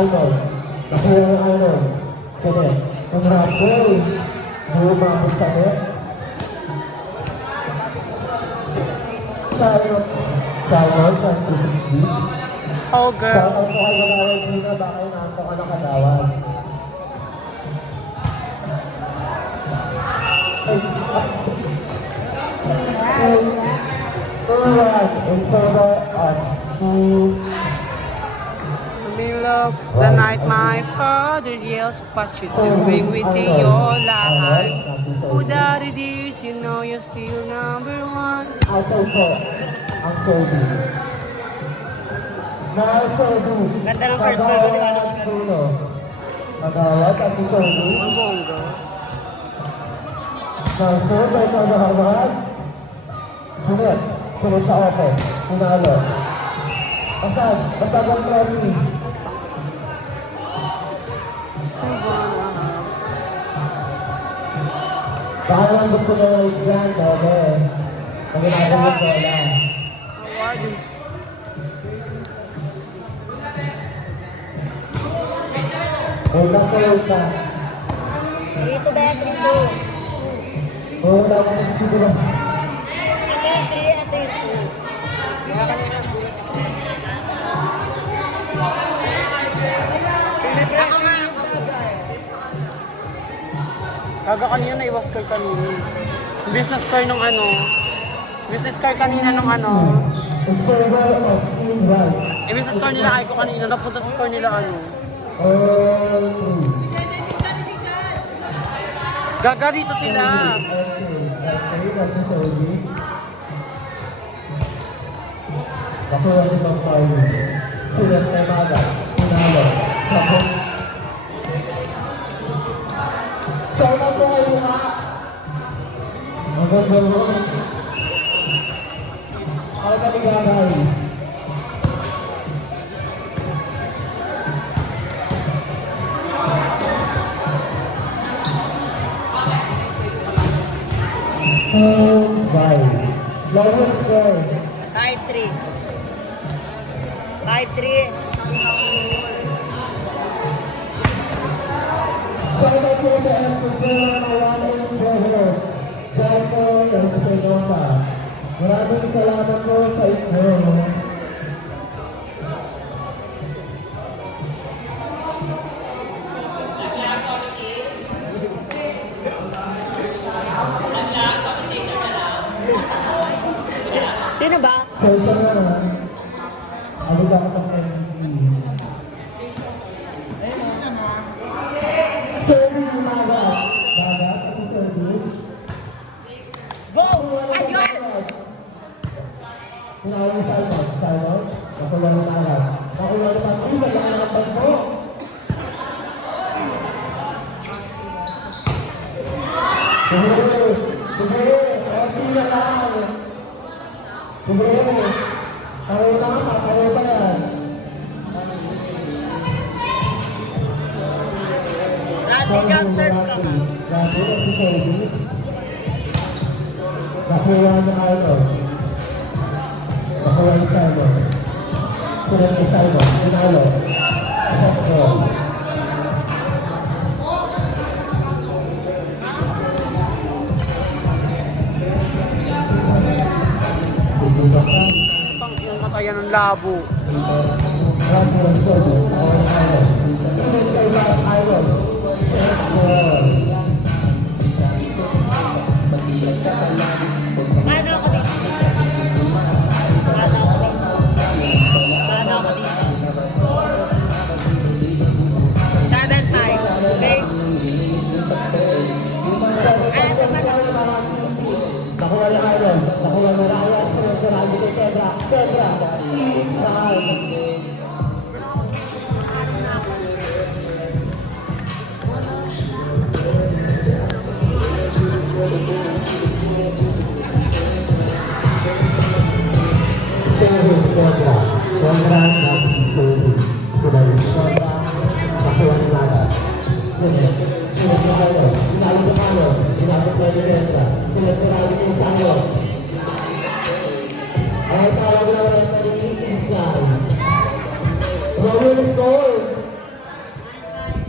Idol. Nakuha ng Idol. Sige. Ang Rumble. Bumabot sa net. Sayot. Sayot. Oh, girl. Sayot ko kayo na Regina. Baka inaanto ka na kadawan. Alright. In favor of Love the night my father yells, what you doing with your life? Oh, daddy dears, you know you're still number one. I'll po, ang Sobi. Mahal Sobi. Ganda ng first bird, di ba? Magawat ang Sobi. Ang bongga. Nang ay kagahawad. Sunod. Sunod sa opo. Sinalo. Asad. Basagang trophy. Baka lang gusto mo ng grand, okay? Pag ginagawa ko lang. Hold up, hold up. Dito ba yan, Trito? Hold up, siguro. Ito, ito yun. Kaya kanina gulat ako. Kaga kanina na iwas card kanina. Business card nung ano. Business card kanina nung ano. Business card nila ay ko kanina. Napunta sa score nila ano. Gaga dito sila. Nakuha ni Mang Paulo. Sulat na maga. Pinalo. Kapag. Shout out ko kayo nga. Ang ganda mo. Ako maligagay. Five. Lawrence score. 5-3. 5-3. Shout out po sa Esposera na 1-8 Bohol. Jarko Espinosa. Maraming salamat po sa inyo. Sino ba? Kaysa na, abot ako ng MVP. Service na magat. Magat at service. Go! Ayun! Pinawag ni Simon. Simon, nakulang na agad. Nakulang na agad. Isa ka ang pagko. Sige, sige, konti na lang. Sige, paro na, paro pa yan. Dati kang serve ka nga. Dati ang si service. Nakuha niya kayo. Nakuha ni Simon. Sunod ni Simon. Sinalo. Set goal. Pang yung katayan ng labo. Ramon Soto. Sunod kay Matt Iron. Set goal. Paano ako dito? Paano ako dito? Paano ako dito? 7-5. Okay? Ayan naman ako. Nakuha ni Iron. Nakuha ni Ryan. Sunod ni Randy kay Kendra. Kendra. Inside. Service Kendra. Kendra na si Service. Sunod ni Kendra. Nakuha ni Nada. Sunod ni Iron. Sinalo ni Iron. Sinalo ni Kendra. Sunod ni Randy kay Simon. Ay, tawag na rin na rin inside. Rolling goal.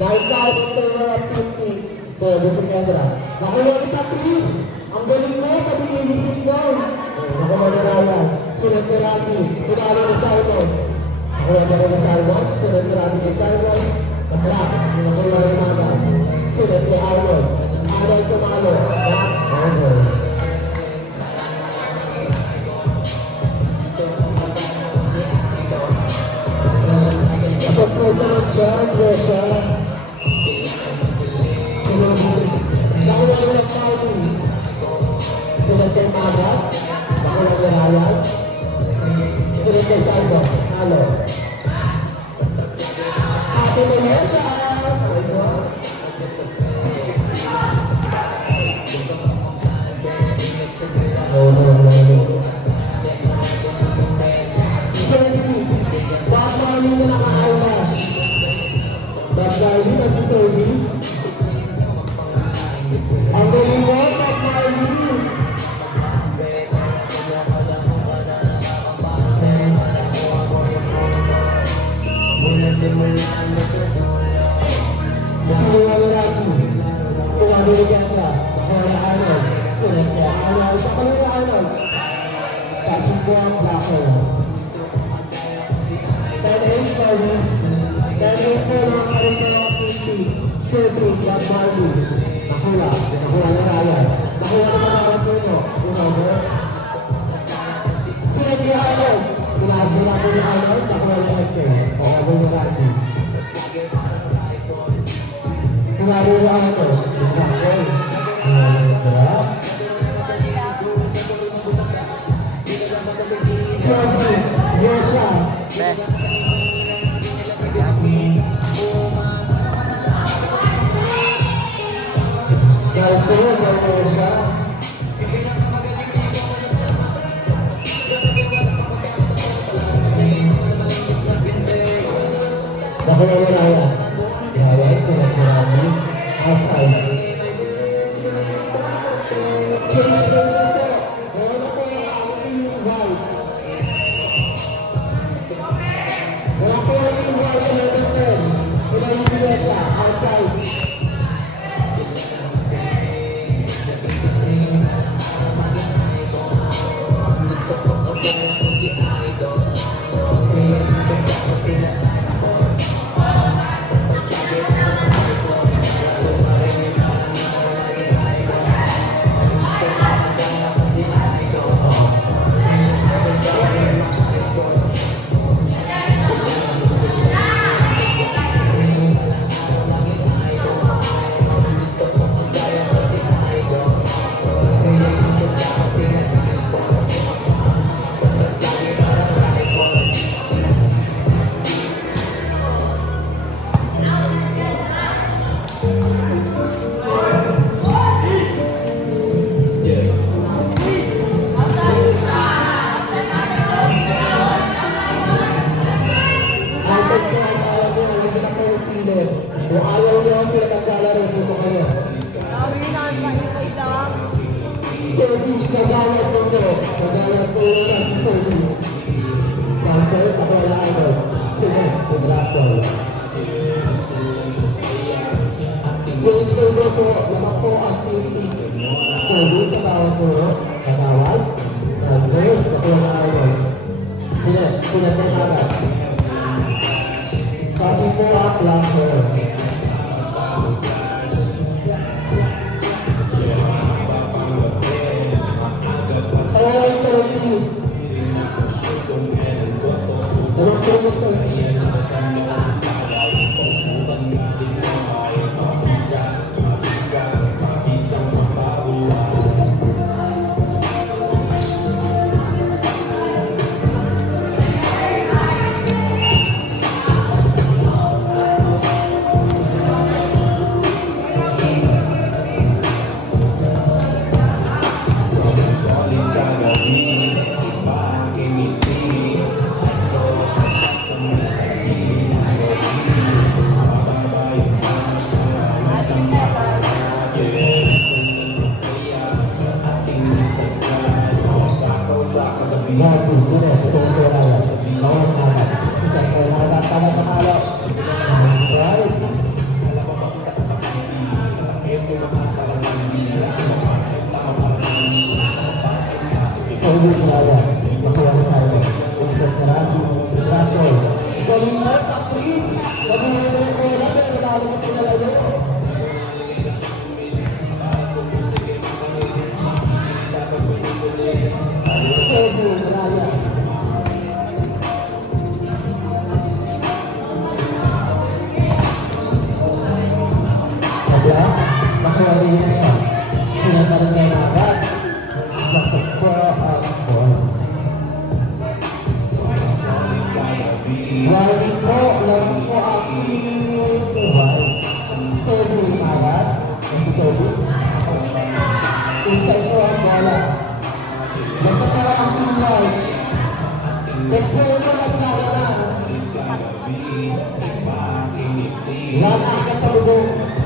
Dahil kahit in favor of Team Pink, service si Kendra. Nakuha ni Patrice. Ang galing mo, pati ilisip mo. Nakuha ni Ryan. Sunod ni Randy. Pinalo ni Simon. Nakuha na rin ni Simon. Sunod ni Randy ni Simon. Nakuha. Nakuha ni Mama. Sunod ni Arnold. Arnold tumalo. Back over. Support naman dyan, Resha. Nakuha rin ng Tony. Sunod kay Mama. Nakuha ni Ryan. Sunod kay Simon. Halo. Ate mo Resha. Bob Marley na naka-eyelash. Bob Marley na si Sophie. Ang galing mo, Bob Marley. Nakuha ni Rocky. Tumabi ni Kendra. Nakuha ni Arnold. Sunod kay Arnold. Sa kalang ni Arnold. Touching po ang blacker. 10-8 Marley. 10-8 po lang ang karin sa mga 50. Sophie, Bob Marley. Nakuha. Nakuha ni Ryan. Nakuha ni Tamarang Puno. Over. Sunod kay Arnold. Pinagdala po ni Arnold. Nakuha ni Edson. O over ni Randy. Pinalo ni Arnold. Pinagdala. Sophie. Yesha. Guys, kayo ba Yesha? Nakuha ni Ryan. Ryan, sunod ni Randy. Outside. Change game na po. Ngayon na po ang team white. Wala po ang team white sa level 10. Pinayin si Yesha. Outside. Kung ayaw niyo ang pinagkalaro, puto kayo. Sophie, kagawad mo ko. Kagawad mo na si Sophie. Cancel, nakuha ito. Sige, drop ball. James Kogo po, naman po ang safety. Sophie, kagawad mo no? Kagawad. Cancel, nakuha na ito. Sinet mo agad. Touching po ang blaster. All 30. Dalawang pumot 30. lalabas na layo. Cebu, Raya. Nagla, nakawari niya siya. Sinapalan niya na agad. Laksak po ang ball. Warning po, laman po ang buhay. Cebu yung agad. Si Cebu. Inside po ang bola. Basta para ang tulay. Next po lang na wala. Lahat akit sa lubong.